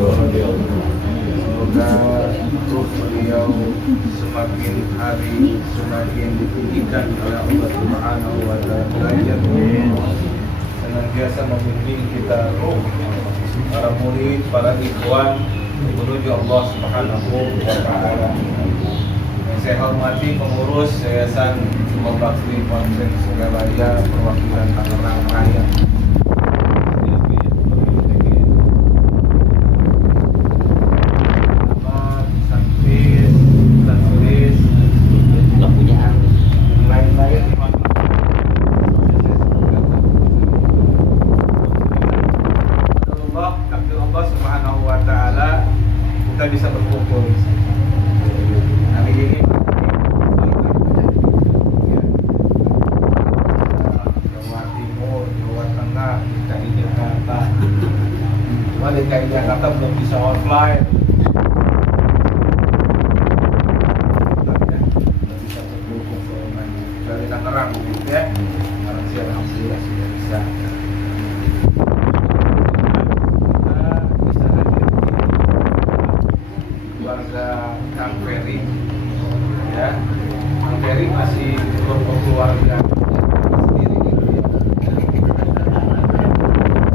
Semoga ruh beliau semakin hari semakin ditinggikan oleh Allah Subhanahu wa Ta'ala derajatnya, senantiasa membimbing kita ruh para murid, para ikhwan menuju Allah Subhanahu wa Ta'ala. Yang saya hormati pengurus Yayasan Bakti Konsen Suralaya perwakilan Tangerang Raya. Kita bisa berkumpul hari ini. Jawa Timur, Jawa Tengah, DKI Jakarta. Cuma DKI Jakarta belum bisa offline. Belum bisa berkumpul dari Tangerang, gitu ya. Alhamdulillah sudah bisa. Keluarga Kang Ferry, ya, Kang Ferry masih berkeluarga sendiri gitu ya.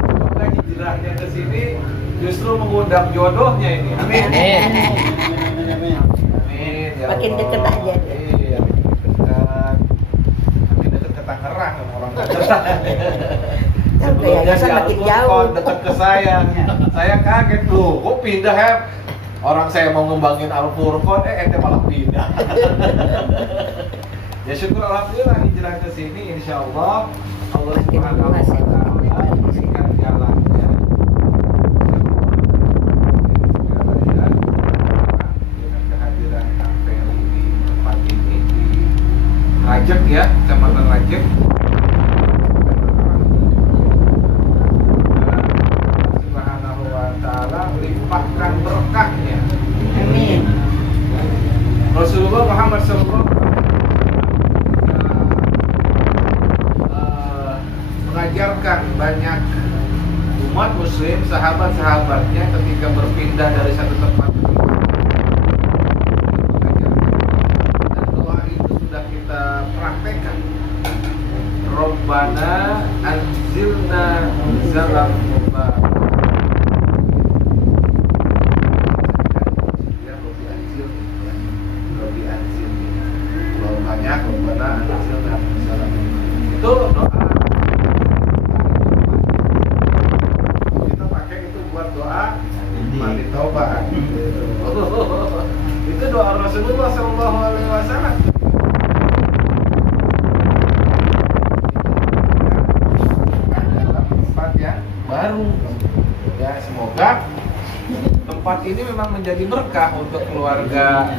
Semoga hijrahnya ke sini justru mengundang jodohnya ini. Amin. Amin. Ya makin dekat aja. Iya, dekat. Makin dekat ke Tangerang orang Tangerang. Sebelumnya di makin jauh. Dekat ke saya. Saya kaget loh, kok pindah ya? Orang saya mau ngembangin Al-Furqan, ente malah pindah. Ya syukur alhamdulillah hijrah ke sini, insyaallah Allah Subhanahu wa Ta'ala memberikan jalannya. Dengan kehadiran Kang Ferry di tempat ini di Rajek ya, Kecamatan Rajek. Subhanahu wa Ta'ala limpahkan berkahnya. Amin. Rasulullah Muhammad SAW mengajarkan banyak umat muslim, sahabat-sahabatnya ketika berpindah dari satu tempat ke tempat. Dan doa itu sudah kita praktekkan. Rabbana anzilna munzalan mubarak. Itu doa kita pakai itu buat doa mandi taubat. Itu doa Rasulullah SAW. Dalam tempat yang baru. Ya semoga tempat ini memang menjadi berkah untuk keluarga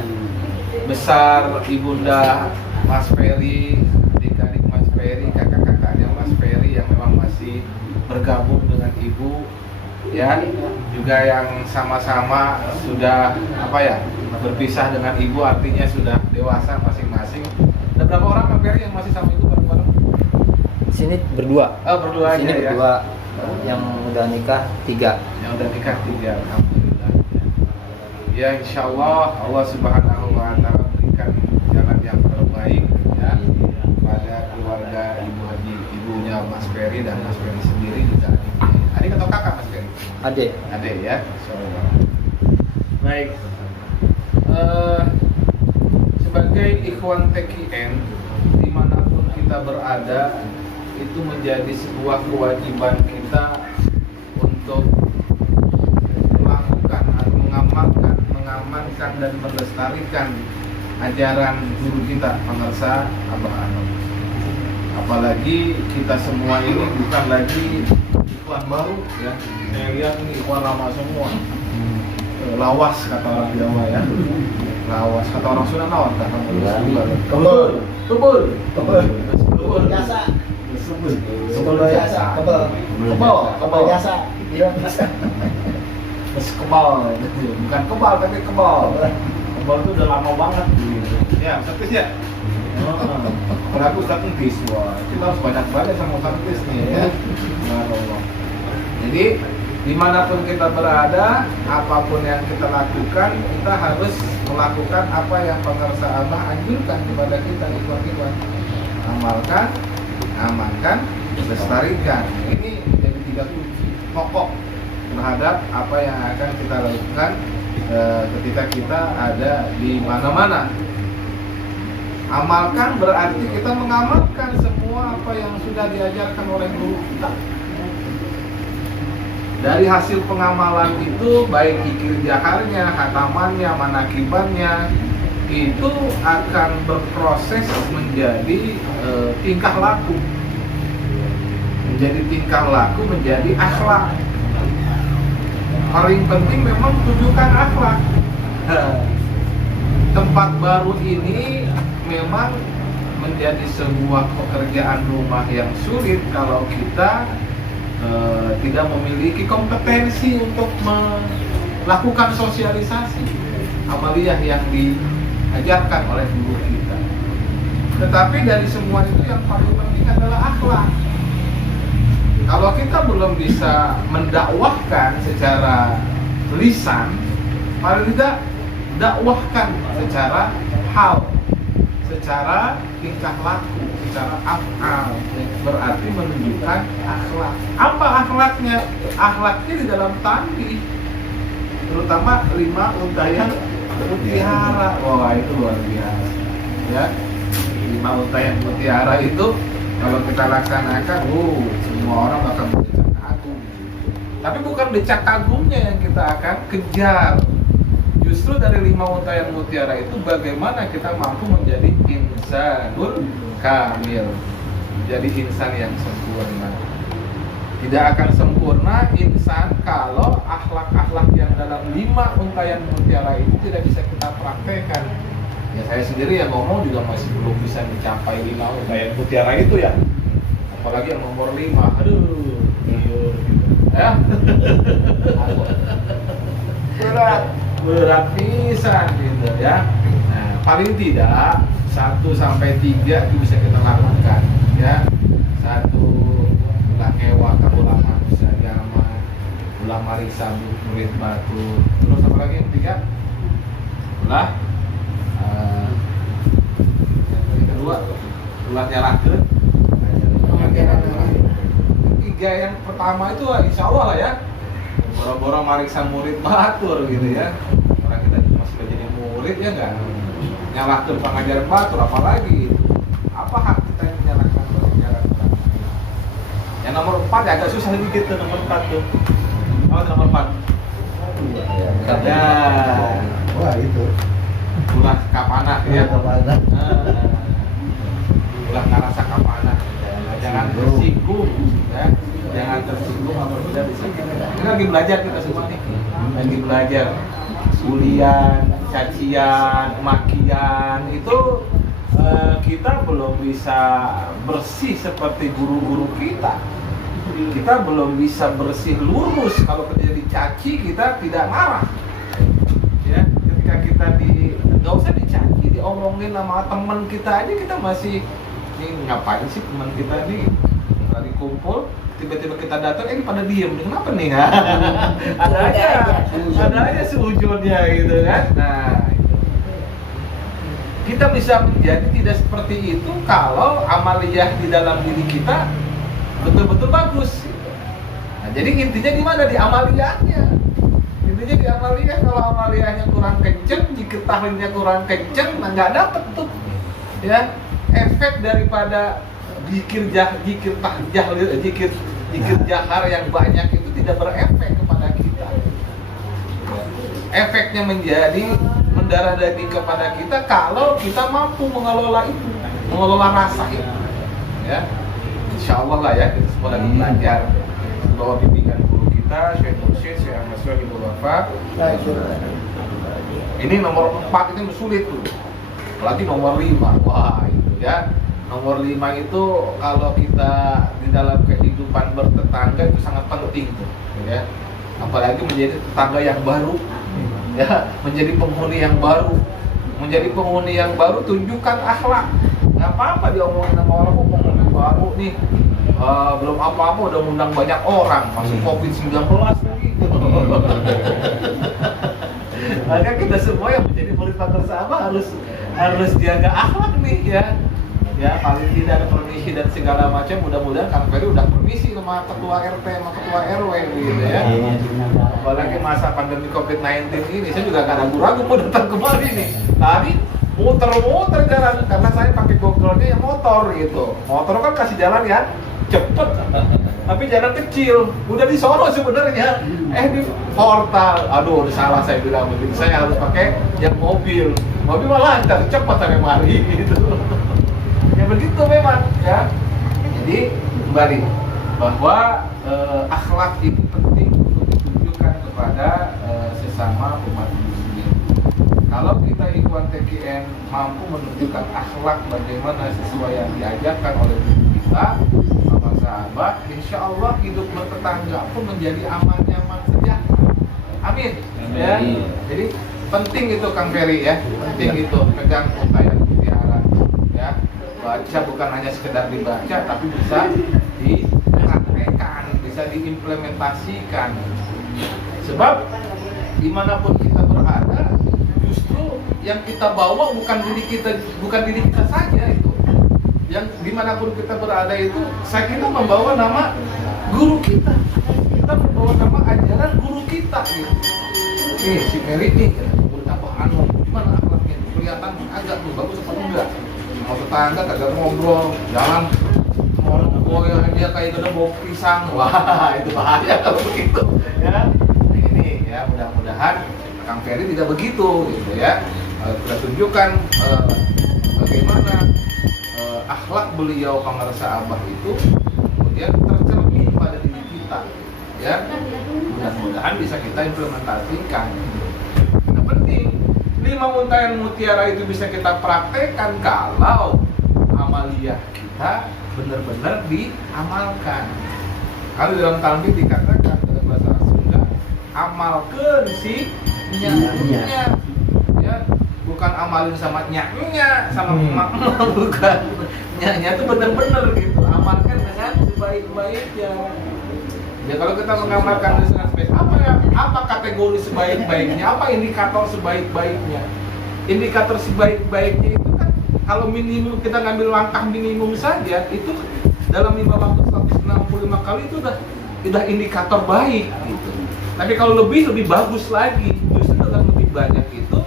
besar Ibunda Mas Ferry, adik-adik Mas Ferry, kakak-kakaknya Mas Ferry yang memang masih bergabung dengan ibu, ya, juga yang sama-sama sudah berpisah dengan ibu, artinya sudah dewasa masing-masing. Ada berapa orang Mas Ferry yang masih sama ibu bareng-bareng? Di sini berdua. Oh, berdua di sini aja ya. Berdua. Yang udah nikah 3. Yang udah nikah 3, alhamdulillah. Ya insyaallah Allah Subhanahu wa Ta'ala berikan jalan yang terbaik ya pada keluarga ibunya Mas Ferry dan Mas Ferry sendiri juga adik atau kakak Mas Ferry? Adik ya. Insyaallah. Baik. Sebagai ikhwan TKN dimanapun kita berada, itu menjadi sebuah kewajiban kita untuk melakukan atau mengamankan dan melestarikan ajaran guru kita, Pangarsa Abah Anom. Apalagi kita semua ini bukan lagi ikhwan baru ya. Saya lihat ini ikhwan lama semua. Lawas kata orang Jawa ya. Lawas kata orang Sunda lawas kan. Kebul biasa. Kebul biasa. Kebal biasa. Iya. Terus kebal, bukan kebal tapi kebal. Kebal itu udah lama banget gitu. Ya, Ustaz ya. Apalagi Ustaz Entis, wah, kita harus banyak belajar sama Ustaz Entis nih ya. Subhanallah. Jadi Dimanapun kita berada, apapun yang kita lakukan, kita harus melakukan apa yang pengarsa Allah anjurkan kepada kita, ikhwan-ikhwan. Amalkan, amankan, lestarikan. Ini jadi 3 kunci pokok terhadap apa yang akan kita lakukan ketika kita ada di mana-mana. Amalkan berarti kita mengamalkan semua apa yang sudah diajarkan oleh guru kita. Dari hasil pengamalan itu, baik zikir jaharnya, khatamannya, manakibannya, itu akan berproses menjadi tingkah laku. Menjadi tingkah laku, menjadi akhlak. Paling penting memang tunjukkan akhlak. Tempat baru ini memang menjadi sebuah pekerjaan rumah yang sulit kalau kita tidak memiliki kompetensi untuk melakukan sosialisasi amaliyah yang diajarkan oleh guru kita. Tetapi dari semua itu yang paling penting adalah akhlak. Kalau kita belum bisa mendakwahkan secara lisan, paling tidak dakwahkan secara hal, secara tingkah laku, secara af'al, berarti menunjukkan akhlak. Apa akhlaknya? Akhlaknya di dalam tanbih, terutama 5 untayan mutiara. Wah, itu luar biasa ya. 5 untayan mutiara itu kalau kita laksanakan, semua orang akan berdecak kagum. Tapi bukan decak kagumnya yang kita akan kejar. Justru dari 5 untayan mutiara itu bagaimana kita mampu menjadi insanul kamil, menjadi insan yang sempurna. Tidak akan sempurna insan kalau akhlak-akhlak yang dalam 5 untayan mutiara itu tidak bisa kita praktekkan. Ya saya sendiri yang ngomong juga masih belum bisa mencapai 5 untayan mutiara itu ya. Apalagi yang nomor 5, aduh, gitu. Ya. Berat pisan gitu ya. Nah, paling tidak 1 sampai 3 itu bisa kita lakukan ya. 1 ulah ngewa ka ulama musayama, ulama risabu murid batu. Terus apa lagi yang 3? Ulah yang kedua ulah nyalakeun. 3 yang pertama itu insya Allah lah ya. Boro-boro mariksa murid batur gitu ya. Orang kita juga masih jadi murid ya enggak. Nyalakeun pengajaran batur apalagi. Apa hak kita yang menyalahkan pengajaran batur? Yang nomor 4 ya agak susah dikit tuh nomor 4 tuh. Apa nomor 4? Ya. Wah, itu. Ulah kapanah ya. Kapanah. Ulah ngarasa kapanah. Jangan tersinggung ya. Jangan tersinggung apabila disakiti. Ini lagi belajar kita semua nih. Lagi belajar. Bulian, cacian, makian itu kita belum bisa bersih seperti guru-guru kita. Kita belum bisa bersih lurus. Kalau terjadi caci kita tidak marah. Ya, ketika kita nggak usah dicaci, diomongin sama teman kita aja kita masih ngapain sih teman kita nih lagi kumpul, tiba-tiba kita datang, ini pada diem, kenapa nih? ada aja seujurnya gitu kan. Nah, kita bisa menjadi tidak seperti itu kalau amaliyah di dalam diri kita betul-betul bagus. Nah, jadi intinya di mana? Di amaliyahnya. Intinya di amaliyah. Kalau amaliyahnya kurang kenceng, jika tahlilnya kurang kenceng, nah nggak dapet tuh ya efek daripada zikir jahar yang banyak itu tidak berefek kepada kita. Efeknya menjadi mendarah daging kepada kita kalau kita mampu mengelola itu, mengelola rasa itu. Ya, insya Allah lah ya kita semua lagi belajar bahwa bimbingan guru kita Syekh Mursyid Syekh Ahmad Syahibul Wafa. Ini nomor 4 itu sulit tuh. Apalagi nomor 5, wah itu ya. Nomor 5 itu kalau kita di dalam kehidupan bertetangga itu sangat penting tuh, ya. Apalagi menjadi tetangga yang baru, ya, menjadi penghuni yang baru. Menjadi penghuni yang baru tunjukkan akhlak. Nggak apa-apa diomongin sama orang, penghuni baru nih, belum apa-apa udah undang banyak orang, masuk COVID-19 Maka kita semua yang menjadi murid madrasah apa harus jaga akhlak nih ya. Ya paling tidak ada permisi dan segala macam. Mudah-mudahan Kang Ferry udah permisi sama ketua RT sama ketua RW gitu ya. Apalagi masa pandemi COVID-19 ini, saya juga gak ragu-ragu mau datang kemari nih. Tadi muter-muter jalan karena saya pakai Google-nya yang motor gitu. Motor kan kasih jalan ya cepet, tapi jalan kecil. Udah di sono sebenarnya. Di portal, aduh udah salah saya bilang begitu. Saya harus pakai yang mobil. Mobil malah lancar, cepet sampai mari gitu. Ya begitu memang ya. Jadi kembali bahwa akhlak itu penting untuk ditunjukkan kepada sesama umat muslim. Kalau kita ikhwan TKN mampu menunjukkan akhlak bagaimana sesuai yang diajarkan oleh guru kita sama sahabat, insya Allah hidup bertetangga pun menjadi aman, nyaman, sejahtera. Amin. Ya. Jadi penting itu Kang Ferry ya, penting itu pegang untayan mutiara ya. Baca bukan hanya sekedar dibaca, tapi bisa dipraktekkan, bisa diimplementasikan. Sebab dimanapun kita berada, justru yang kita bawa bukan diri kita saja itu. Yang dimanapun kita berada itu, saya kira membawa nama guru kita. Kita membawa nama ajaran guru kita gitu. Nih si Ferry nih, murid apa gimana akhlaknya? Kelihatan agak tuh bagus apa enggak? Mau tetangga kagak ngobrol, jalan mau dia kayak gede bawa pisang, wah itu bahaya kalau begitu ya. Ini ya mudah-mudahan Kang Ferry tidak begitu gitu ya. Kita tunjukkan bagaimana akhlak beliau pemirsa Abah itu kemudian tercermin pada diri kita ya. Mudah-mudahan bisa kita implementasikan. Yang penting 5 untayan mutiara itu bisa kita praktekkan kalau amaliyah kita benar-benar diamalkan. Kalau dalam talbih dikatakan dalam bahasa Sunda, amalkeun si nya. Ya, bukan amalin sama nyaknya sama emak bukan. Nyaknya itu benar-benar gitu. Amalkan dengan sebaik-baiknya. Ya kalau kita mengamalkan dengan baik, apa kategori sebaik-baiknya? Apa indikator sebaik-baiknya? Indikator sebaik-baiknya itu kan kalau minimum kita ngambil langkah minimum saja itu dalam 5 waktu 165 kali itu udah indikator baik gitu. Tapi kalau lebih bagus lagi, justru dengan lebih banyak itu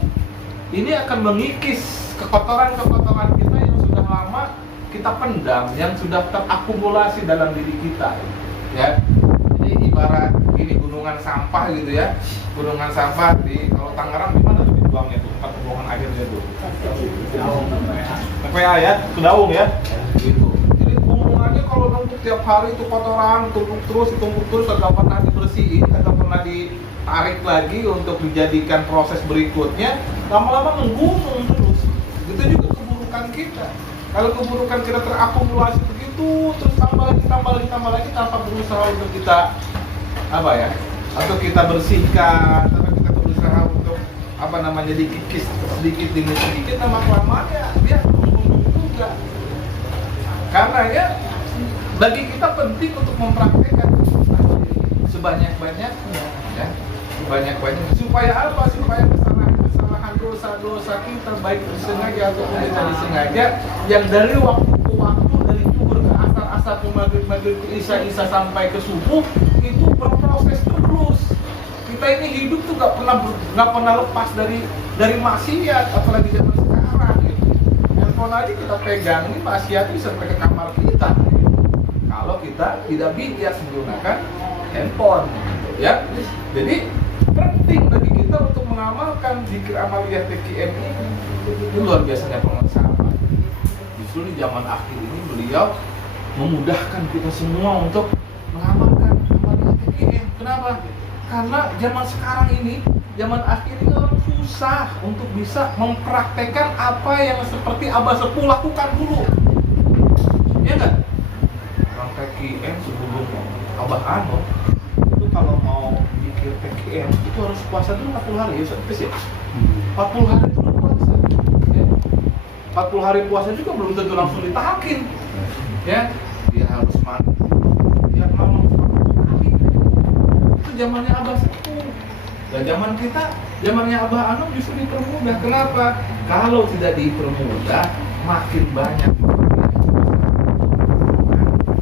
ini akan mengikis kekotoran-kekotoran kita yang sudah lama kita pendam, yang sudah terakumulasi dalam diri kita. Ya. Jadi ibarat ini gunungan sampah gitu ya. Gunungan sampah di kalau Tangerang gimana tuh dibuangnya tuh? Tempat pembuangan akhirnya tuh. TPA ya, Kedaung ya. Gitu. Jadi gunungannya kalau numpuk tiap hari itu kotoran, tumpuk terus kagak pernah dibersihin, kagak pernah ditarik lagi untuk dijadikan proses berikutnya, lama-lama menggunung terus. Gitu juga keburukan kita. Kalau keburukan kita terakumulasi begitu, terus tambah lagi tanpa berusaha untuk kita atau kita bersihkan, atau kita berusaha untuk dikikis sedikit demi sedikit, lama-kelamaan ya dia tumbuh juga. Karena ya bagi kita penting untuk mempraktekkan sebanyak-banyaknya, ya sebanyak-banyaknya supaya apa? Supaya kesalahan dosa-dosa kita baik disengaja ataupun tidak disengaja yang dari waktu ke waktu, dari zuhur ke asar ke maghrib ke isya sampai ke subuh itu berproses terus. Kita ini hidup tuh nggak pernah lepas dari maksiat, apalagi zaman sekarang gitu. Handphone aja kita pegang, ini maksiat bisa sampai ke kamar kita kalau kita tidak bijak menggunakan handphone ya. Jadi penting bagi kita untuk mengamalkan zikir amaliyah TKM ini. Itu luar biasanya pengasapan. Justru di zaman akhir ini beliau memudahkan kita semua untuk mengamalkan amaliyah TKM. Kenapa? Karena zaman sekarang ini, zaman akhir ini orang susah untuk bisa mempraktekkan apa yang seperti Abah Sepuh lakukan dulu. Iya nggak? Orang TKM sebelum Abah Ano itu kalau mau zikir TKM itu harus puasa dulu 40 hari ya, ya? 40 hari itu puasa ya. 40 hari puasa juga belum tentu langsung ditahakin ya. Dia harus mandi tiap malam 40 hari. Itu zamannya Abah Sepuh Dan zaman kita, zamannya Abah Anom justru dipermudah. Kenapa? Kalau tidak dipermudah, makin banyak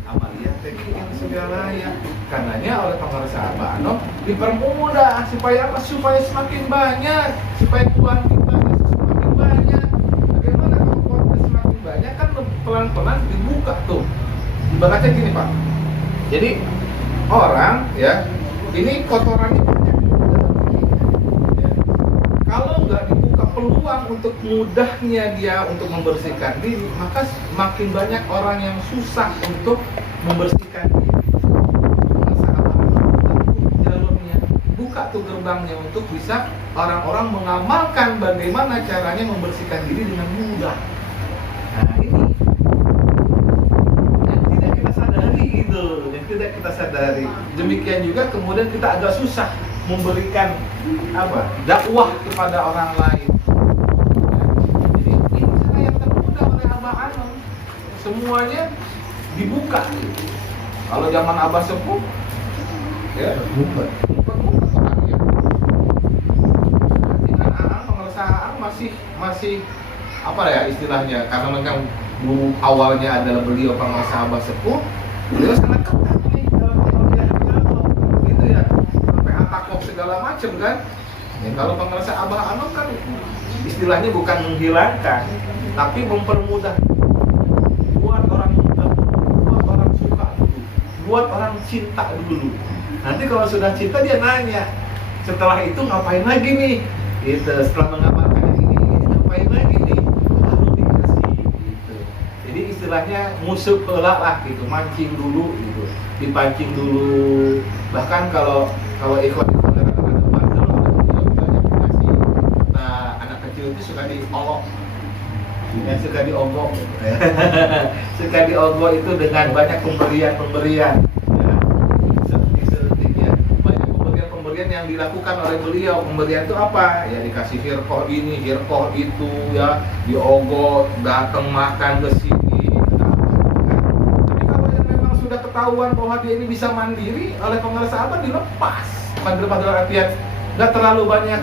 amalia TKN segala ya. Karenanya oleh penguasa Abah Anom dipermudah supaya apa? Supaya semakin banyak, supaya kuantitasnya semakin banyak. Bagaimana kalau kuantitas semakin banyak kan pelan-pelan dibuka tuh. Ibaratnya gini Pak. Jadi orang ya, ini kotorannya banyak. Ya. Kalau nggak dibuka peluang untuk mudahnya dia untuk membersihkan diri, maka makin banyak orang yang susah untuk membersihkan diri. Jalurnya, buka tuh gerbangnya untuk bisa orang-orang mengamalkan bagaimana caranya membersihkan diri dengan mudah. Nah ini yang tidak kita sadari. Demikian juga kemudian kita agak susah memberikan dakwah kepada orang lain. Jadi ini cara yang termudah oleh Abah Anom. Semuanya dibuka. Kalau zaman Abah Sepuh, ya Bukan. orangnya. Dengan Aang, pengusaha Aang masih apa ya istilahnya? Karena memang dulu awalnya adalah beliau pengusaha Abah Sepuh. Beliau sangat ketat nih dalam teologi agama, gitu ya, sampai atakok segala macam kan. Ya, kalau penguasa Abah Anom kan istilahnya bukan menghilangkan, tapi mempermudah. Buat orang muda, buat orang suka dulu, buat orang cinta dulu. Nanti kalau sudah cinta dia nanya, setelah itu ngapain lagi nih? Gitu. Setelah mengamalkan ini ngapain lagi nih? Baru dikasih. Gitu. Jadi istilahnya musuh pelak lah gitu, mancing dulu gitu, dipancing dulu. Bahkan kalau ikhwan kadang-kadang bandel, orang banyak dikasih anak kecil itu suka diolok, yang suka diogok, suka diogok itu dengan banyak pemberian, ya. Seperti banyak pemberian yang dilakukan oleh beliau. Pemberian itu apa? Ya dikasih hirkoh ini, hirkoh itu, ya diogok, datang makan ke sini. Tapi kalau yang memang sudah ketahuan bahwa dia ini bisa mandiri, oleh penguasa Abah dilepas. Pada artian nggak terlalu banyak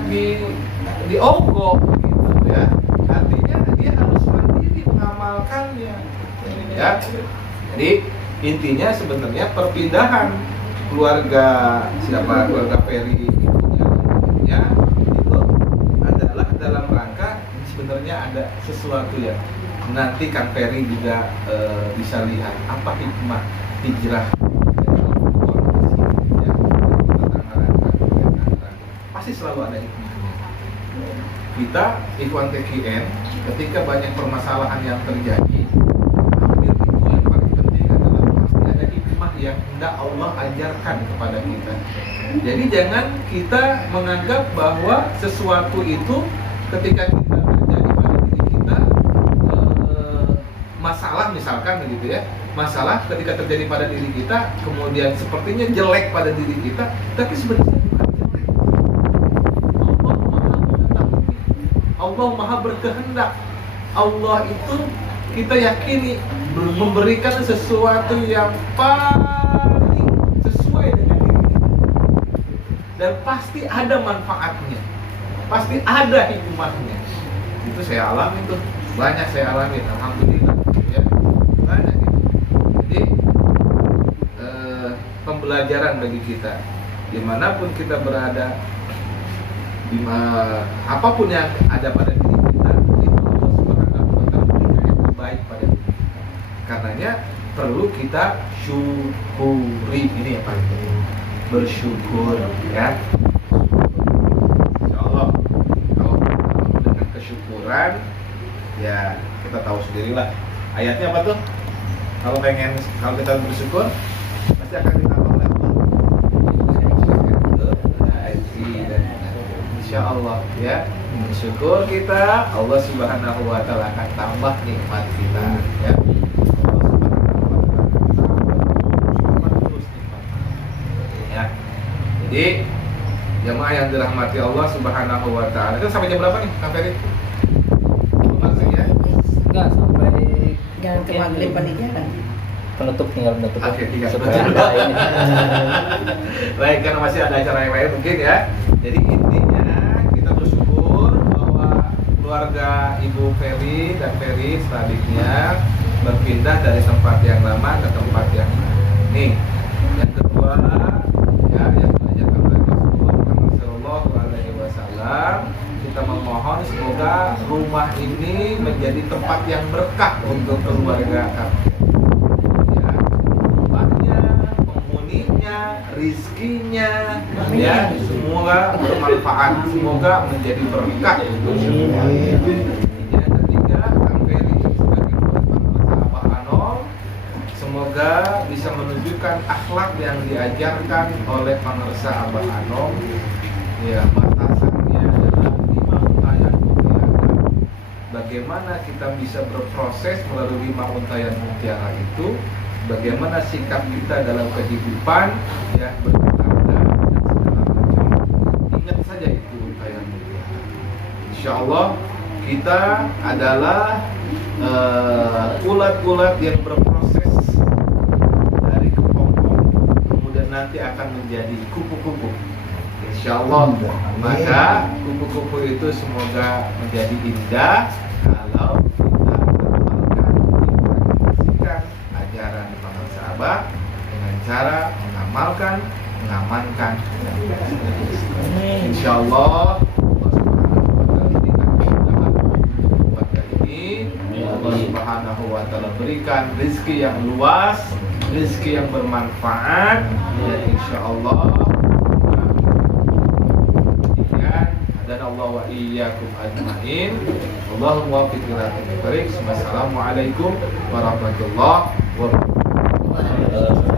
diogok, gitu ya. Artinya dia harus mandiri mengamalkannya, ya. Jadi intinya sebenarnya perpindahan keluarga Ferry ya, itu adalah dalam rangka sebenarnya ada sesuatu ya. Nanti Kang Ferry juga bisa lihat apa hikmah hijrah ya, pasti selalu ada hikmahnya. Kita Ikhwan TKN ketika banyak permasalahan yang terjadi, hampir itu yang paling penting adalah pasti ada hikmah yang hendak Allah ajarkan kepada kita. Jadi jangan kita menganggap bahwa sesuatu itu ketika kita terjadi pada diri kita, masalah misalkan begitu ya, masalah ketika terjadi pada diri kita kemudian sepertinya jelek pada diri kita, tapi sebenarnya bukan jelek. Allah Maha mengetahui, Allah Maha berkehendak. Allah itu kita yakini memberikan sesuatu yang paling sesuai dengan diri kita, dan pasti ada manfaatnya, pasti ada hikmahnya. Itu saya alami tuh, banyak saya alami, alhamdulillah ya, banyak itu. Jadi pembelajaran bagi kita dimanapun kita berada, apapun yang ada pada diri kita, itu Allah Subhanahu wa Ta'ala berikan yang terbaik pada diri kita. Karenanya perlu kita syukuri, ini yang paling penting, bersyukur ya. Insyaallah kalau dengan kesyukuran ya kita tahu sendirilah ayatnya apa tuh, kalau kita bersyukur pasti akan ditambah oleh Allah. Insya Allah ya, bersyukur kita, Allah Subhanahu wa Ta'ala akan tambah nikmat kita ya. Ya. Jadi jemaah yang dirahmati Allah Subhanahu wa Ta'ala, kan sampai jam berapa nih Kang Ferry? Enggak, sampai Jangan ke maghrib pada jalan. penutup tinggal penutup Oke, tinggal supaya penutup. ada ini. Baik, karena masih ada acara yang lain mungkin ya. Jadi intinya kita bersyukur bahwa keluarga Ibu Ferry dan Ferry selanjutnya berpindah dari tempat yang lama ke tempat yang baru. Nih, yang kedua ya yang diajarkan oleh Rasulullah Shallallahu Alaihi Wasallam, kita memohon semoga rumah ini menjadi tempat yang berkah untuk keluarga kami. Ya, rumahnya, penghuninya, rizkinya, ya semoga bermanfaat, semoga menjadi berkah untuk semua. Yang ketiga, Kang Ferry sebagai sahabat Anom, semoga bisa menunjukkan akhlak yang diajarkan oleh pengersa Abah Anom. Ya, batasannya adalah 5 untayan mutiara. Bagaimana kita bisa berproses melalui 5 untayan mutiara itu? Bagaimana sikap kita dalam kehidupan, ya bertetangga dan segala macam. Ingat saja itu untayan mutiara. Insya Allah kita adalah ulat-ulat yang berproses dari kepompong, kemudian nanti akan menjadi kupu-kupu. Insya Allah, maka kupu-kupu itu semoga menjadi indah kalau kita mengamalkan, implementasikan ajaran para sahabat dengan cara mengamalkan, mengamankan, dan bersedia. Insya Allah, Allah Subhanahu wa Ta'ala berikan rezeki yang luas, rezeki yang bermanfaat, dan insya Allah dan Allah wa iyyakum ajmain. Allahumma waffiq ila tariq. Wassalamualaikum warahmatullahi wabarakatuh.